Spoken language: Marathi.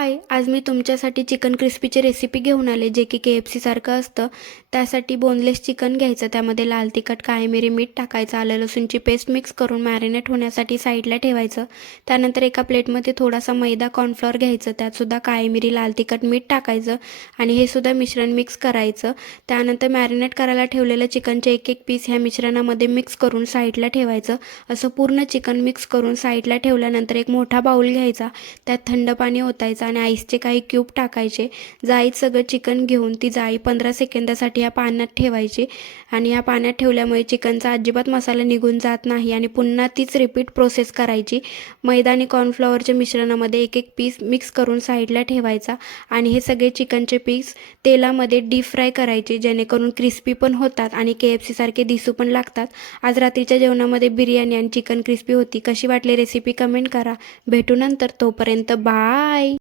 हाय, आज मी तुमच्यासाठी चिकन क्रिस्पीची रेसिपी घेऊन आले, जे की KFC सारखं असतं. त्यासाठी बोनलेस चिकन घ्यायचं, त्यामध्ये लाल तिखट, काळी मिरी, मीठ टाकायचं, आलं लसूणची पेस्ट मिक्स करून मॅरिनेट होण्यासाठी साईडला ठेवायचं. त्यानंतर एका प्लेटमध्ये थोडासा मैदा कॉर्नफ्लोअर घ्यायचं, त्यातसुद्धा काळी मिरी, लाल तिखट, मीठ टाकायचं आणि हे सुद्धा मिश्रण मिक्स करायचं. त्यानंतर मॅरिनेट करायला ठेवलेलं चिकनचे एक एक पीस ह्या मिश्रणामध्ये मिक्स करून साईडला ठेवायचं. असं पूर्ण चिकन मिक्स करून साईडला ठेवल्यानंतर एक मोठा बाऊल घ्यायचा, त्यात थंड पाणी ओतायचं आणि आईसचे काही क्यूब टाकायचे. जाळीत सगळं चिकन घेऊन ती जाळी 15 सेकंदासाठी या पाण्यात ठेवायची आणि या पाण्यात ठेवल्यामुळे चिकनचा अजिबात मसाला निघून जात नाही आणि पुन्हा तीच रिपीट प्रोसेस करायची. मैदा आणि कॉर्नफ्लॉवरच्या मिश्रणामध्ये एक एक पीस मिक्स करून साईडला ठेवायचा आणि हे सगळे चिकनचे पीस तेलामध्ये डीप फ्राय करायचे, जेणेकरून क्रिस्पी पण होतात आणि KFC सारखे दिसू पण लागतात. आज रात्रीच्या जेवणामध्ये बिर्याणी आणि चिकन क्रिस्पी होती. कशी वाटली रेसिपी कमेंट करा. भेटू नंतर, तोपर्यंत बाय.